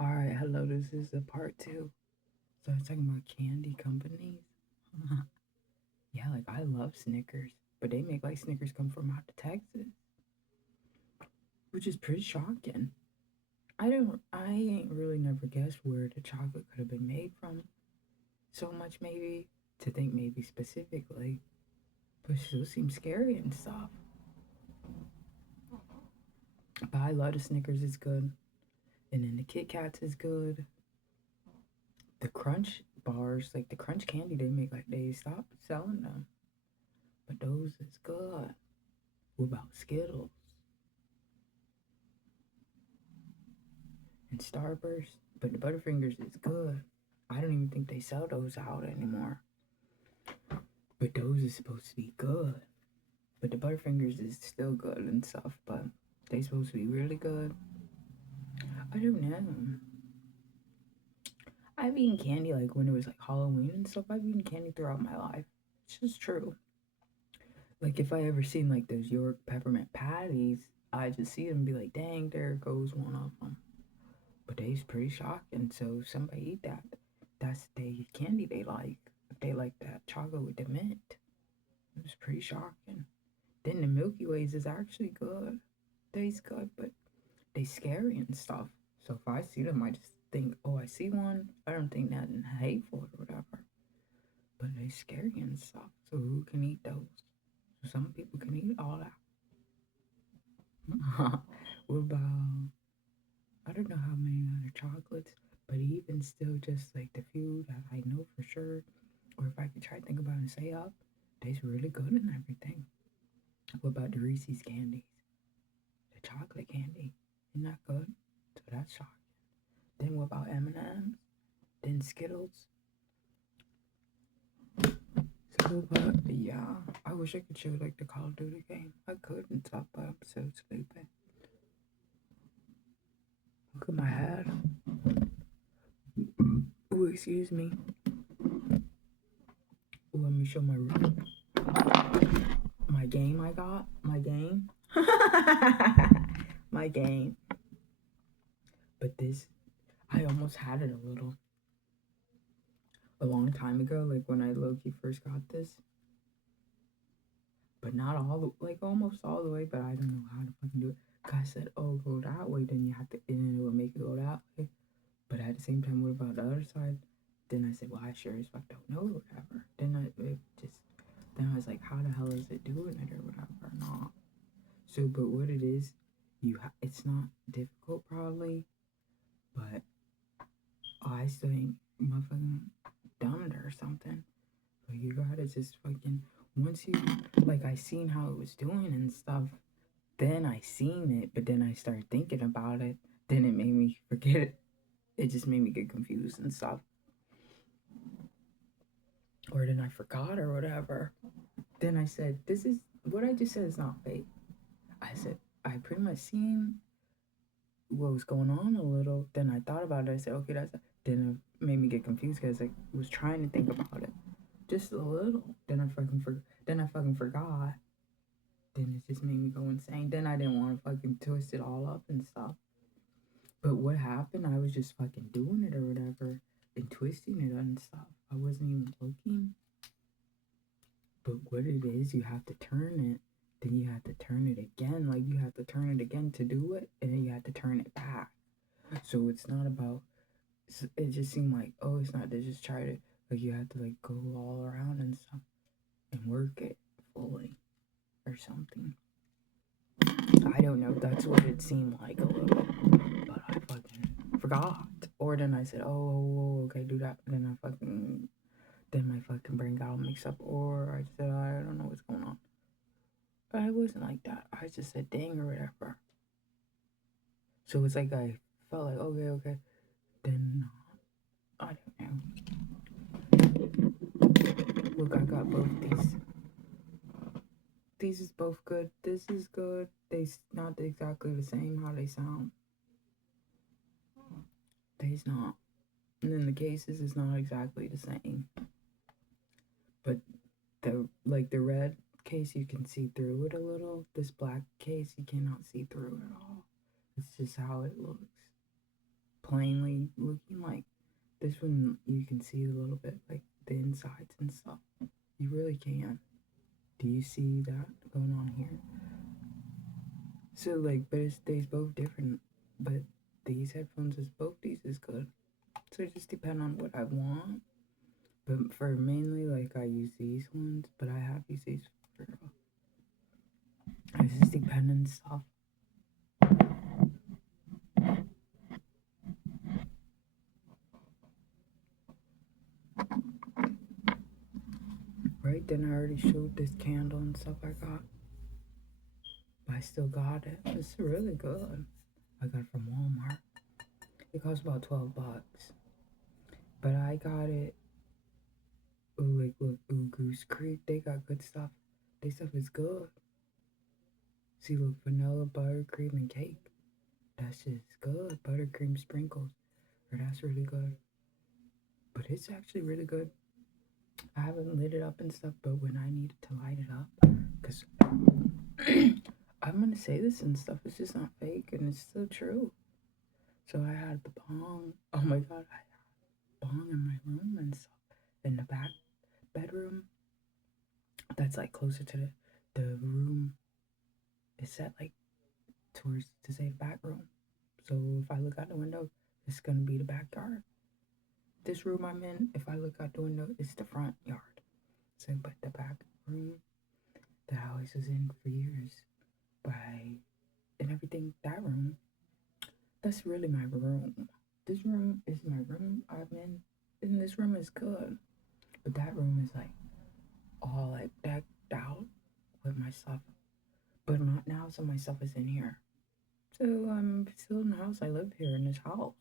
All right, hello. This is the part two. So I was talking about candy companies. Yeah, like I love Snickers, but they make like Snickers come from out of Texas, which is pretty shocking. I ain't really never guessed where the chocolate could have been made from so much, maybe to think maybe specifically, but it still seems scary and stuff. But I love the Snickers. It's good, and then the Kit Kats is good. The Crunch bars, like the Crunch candy, they make like they stopped selling them, but those is good. What about Skittles and Starburst? But the Butterfingers is good. I don't even think they sell those out anymore. But those is supposed to be good. But the Butterfingers is still good and stuff, but they supposed to be really good. I don't know. I've eaten candy like when it was like Halloween and stuff. I've eaten candy throughout my life. It's just true. Like if I ever seen like those York peppermint patties, I just see them and be like, dang, there goes one of them. But they's pretty shocking. So if somebody eat that, that's the candy they like. If they like that chocolate with the mint, it's pretty shocking. Then the Milky Ways is actually good. They's good, but they scary and stuff. So if I see them, I just think, oh, I see one. I don't think nothing hateful or whatever. But they scary and stuff. So who can eat those? So some people can eat all that. What about I don't know how many other chocolates, but even still, just like the few that I know for sure, or if I could try to think about and say up, tastes really good and everything. What about the Reese's candies? The chocolate candy, isn't that good? So that's shocking. Then what about M&M's? Then Skittles. So but yeah, I wish I could show like the Call of Duty game. I could and stuff, but I'm so stupid. Look at my head. Oh, excuse me. Ooh, let me show my game I got. My game. My game. But this, I almost had it a long time ago, like when I low key first got this. But not all the, like almost all the way, but I don't know how to fucking do it. Cause I said, oh, go that way, then you have to, and then it would make it go that way. But at the same time, what about the other side? Then I said, well, I sure as fuck don't know, or whatever. Then I was like, how the hell is it doing it, or whatever, not. So, but what it is, it's not difficult probably, but I still ain't motherfucking done it or something. But you gotta just fucking once you like I seen how it was doing and stuff. Then I seen it, but then I started thinking about it. Then it made me forget it. It just made me get confused and stuff. Or then I forgot or whatever. Then I said, "This is what I just said is not fake." I said I pretty much seen what was going on a little. Then I thought about it. I said, "Okay, that's." Then it made me get confused because I was trying to think about it just a little. Then I fucking forgot. Then it just made me go insane. Then I didn't want to fucking twist it all up and stuff. But what happened? I was just fucking doing it or whatever and twisting it and stuff. I wasn't even looking. But what it is, you have to turn it. Then you have to turn it again. Like you have to turn it again to do it, and then you have to turn it back. So it's not about. It just seemed like it's not to just try to like you have to like go all around and stuff and work it fully or something. I don't know. That's what it seemed like a little, but I fucking forgot. Or then I said, oh, okay, do that. Then my fucking brain got all mixed up. Or I said, I don't know what's going on. But I wasn't like that. I just said, dang or whatever. So it's like I felt like, okay, okay. Then I don't know. Look, I got both these. These is both good. This is good. They not exactly the same how they sound. They's not. And then the cases is not exactly the same. But the red case you can see through it a little. This black case you cannot see through it at all. It's just how it looks. plainly looking. Like this one, you can see a little bit, like the insides and stuff. You really can. Do you see that going on here? So like, but it's these both different. But these headphones is both these is good. So it just depends on what I want. But for mainly, like I use these ones, but I have used these for. It's just dependent stuff. Right then, I already showed this candle and stuff I got. But I still got it. It's really good. I got it from Walmart. It cost about $12. But I got it. Ooh, like look, ooh, Goose Creek. They got good stuff. Their stuff is good. See, look, vanilla, buttercream, and cake. That shit's good. Buttercream sprinkles. Or that's really good. But it's actually really good. I haven't lit it up and stuff, but when I needed to light it up, because I'm gonna say this and stuff, it's just not fake and it's still true. So I had the bong. Oh my god, I had bong in my room and stuff. In the back bedroom, that's like closer to the room. It's set like towards to say the back room. So if I look out the window, it's gonna be the backyard. This room I'm in, if I look out the window, it's the front yard. So, but the back room that I always was in for years, by and everything, that room, that's really my room. This room is my room I'm in, and this room is good. But that room is like all like decked out with my stuff. But not now, so my stuff is in here. So I'm still in the house. I live here in this house.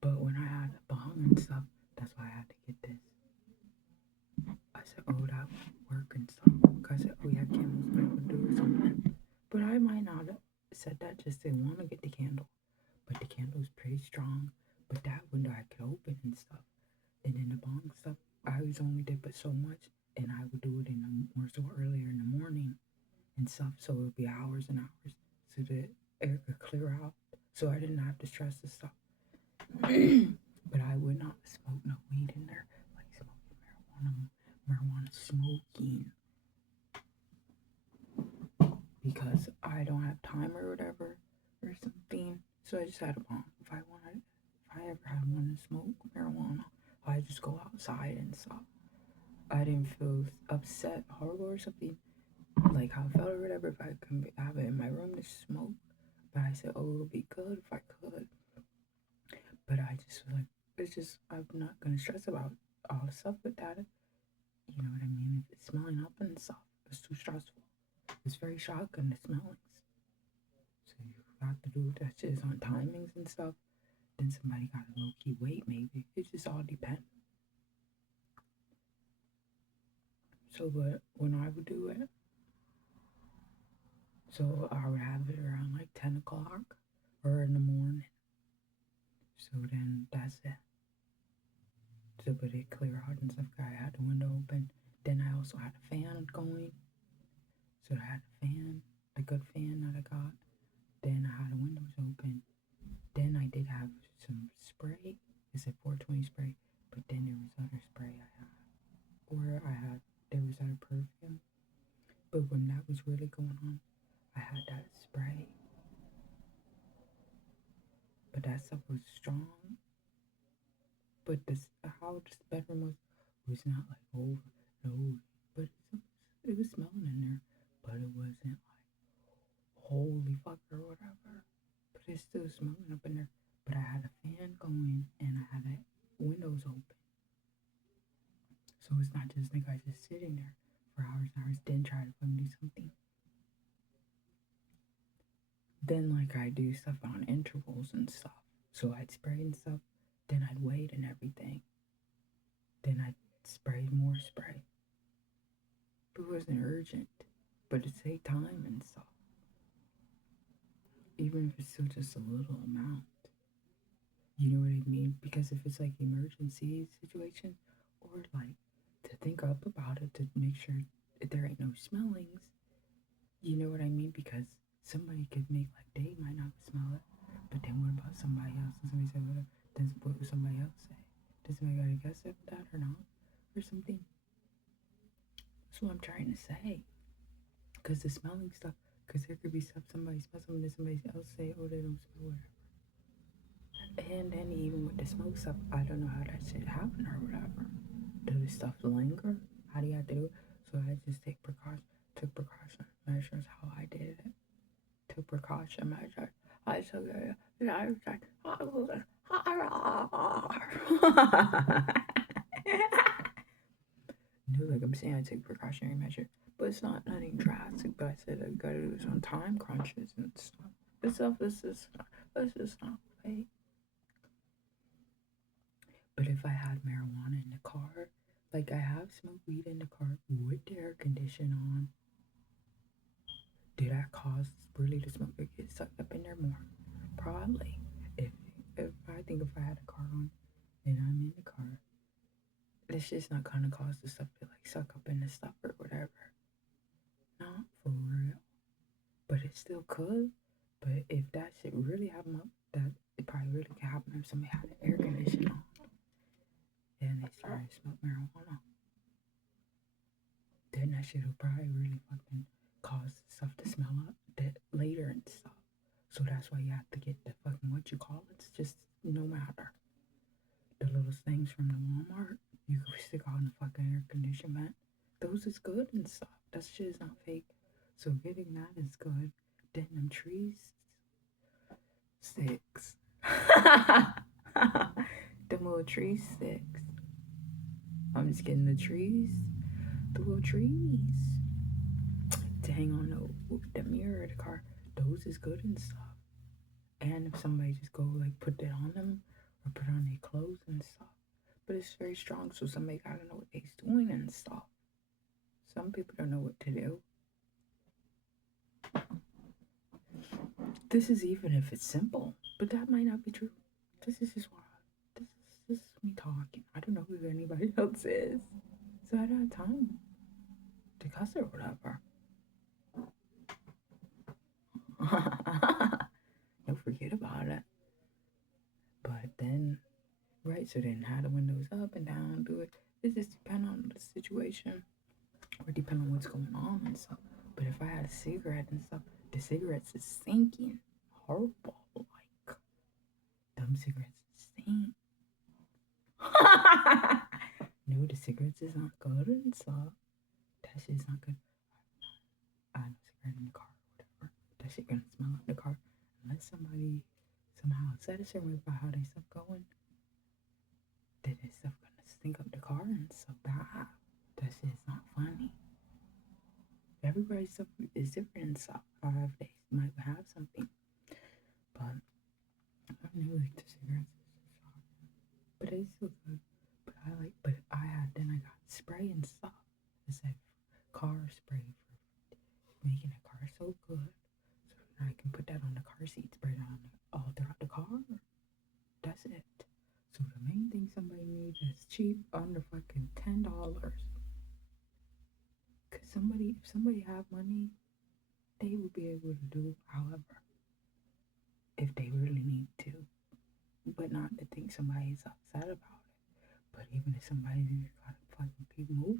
But when I had a bong and stuff, that's why I had to get this. I said, oh, that work and stuff. Cause I said, oh, yeah, candles might do or something. But I might not have said that, just didn't want to get the candle. But the candle's pretty strong. But that window I could open and stuff. And then the bong stuff, I was only did but so much. And I would do it in the more so earlier in the morning and stuff. So it would be hours and hours. So the air could clear out. So I didn't have to stress the stuff. But I would not smoke no weed in there. Like smoking marijuana smoking. Because I don't have time or whatever or something. So I just had a bomb. If I ever had one to smoke marijuana, I just go outside and stuff. I didn't feel upset, horrible or something, like how I felt or whatever, if I could have it in my room to smoke. But I said, oh, it would be good if I could. But I just feel like it's just, I'm not gonna stress about all the stuff with that. You know what I mean? If it's smelling up and stuff, it's too stressful. It's very shocking, the smellings. So you have to do that shit is on timings and stuff. Then somebody got a low key wait, maybe. It just all depends. So, but when I would do it, so I would have it around like 10 o'clock or in the morning. So then that's it. So, but it clear out and stuff. I had the window open. Then I also had a fan going. So I had a fan, a good fan that I got. Then I had the windows open. Then I did have some spray. It's a 420 spray. But then there was other spray I had. Or there was other perfume. But when that was really going on, I had that spray. But that stuff was strong. But this how this bedroom was not like over no, but it was smelling in there. But it wasn't like holy fuck or whatever. But it's still smelling up in there. But I had a fan going and I had the windows open. So it's not just like I just sitting there for hours and hours, then try to fucking do something. Then like I do stuff on intervals and stuff. So I'd spray and stuff, then I'd wait and everything. Then I'd spray more spray. But it wasn't urgent. But it take time and stuff. Even if it's still just a little amount. You know what I mean? Because if it's like emergency situation or like to think up about it to make sure that there ain't no smellings, you know what I mean? Because somebody could make like they might not smell it, but then what about somebody else? And somebody said, then what would somebody else say? Does somebody gotta guess if that or not? Or something? That's what I'm trying to say. Because the smelling stuff, because there could be stuff somebody smells something and somebody else say, oh, they don't smell whatever. And then even with the smoke stuff, I don't know how that shit happened or whatever. Do the stuff linger? How do you have to do it? So I just took precaution measures how I did it. Took precaution measures. I took it. I was like, no, like I'm saying, I take precautionary measures, but it's not nothing drastic. But I said I gotta do some time crunches and stuff. This stuff, this is not fake. But if I had marijuana in the car, like I have smoked weed in the car with the air condition on, did that cause really the smoke to get sucked up in there more? Probably. If if I think if I had a car on and I'm in the car, it's just not gonna cause the stuff to like suck up in the stuff or whatever. Not for real. But it still could. But if that shit really happened up, that it probably really could happen if somebody had an air conditioner on and they started to smoke marijuana. Then that shit will probably really fucking cause stuff to smell up that later and stuff. So that's why you have to get the fucking what you call it. It's just no matter. The little things from the Walmart, you can stick on the fucking air conditioner vent. Those is good and stuff. That shit is not fake. So getting that is good. Then them trees sticks. The little tree sticks. I'm just getting the trees. The little trees. To hang on the mirror of the car. Those is good and stuff. And if somebody just go like put that on them or put on their clothes and stuff. But it's very strong, so somebody gotta know what they're doing and stuff. Some people don't know what to do. This is even if it's simple, but that might not be true. This is just why. This is me talking. I don't know who anybody else is, so I don't have time to cuss or whatever. Don't forget about it. But then, right, so then how the windows up and down, do it. It just depends on the situation or depend on what's going on and stuff. But if I had a cigarette and stuff, the cigarettes is sinking. Horrible. Like, them cigarettes stink. No, the cigarettes is not good and stuff. That shit's not good. I had no cigarette in the car or whatever. That shit gonna smell in the car. Unless somebody somehow said a certain way about how they stuff going, then this stuff gonna stink up the car and stuff bad. That shit's not funny. Everybody's stuff is different and stuff. They might have something. But I really like the cigarettes. But it's still good. But I got spray and stuff. It said car spray for making a car so good. So I can put that on the car seat, spray it on all throughout the car. That's it. So the main thing somebody needs is cheap, under fucking $10. Cause if somebody have money, they will be able to do however, if they really need to. But not to think somebody's upset about it. But even if somebody's got to fucking keep moving.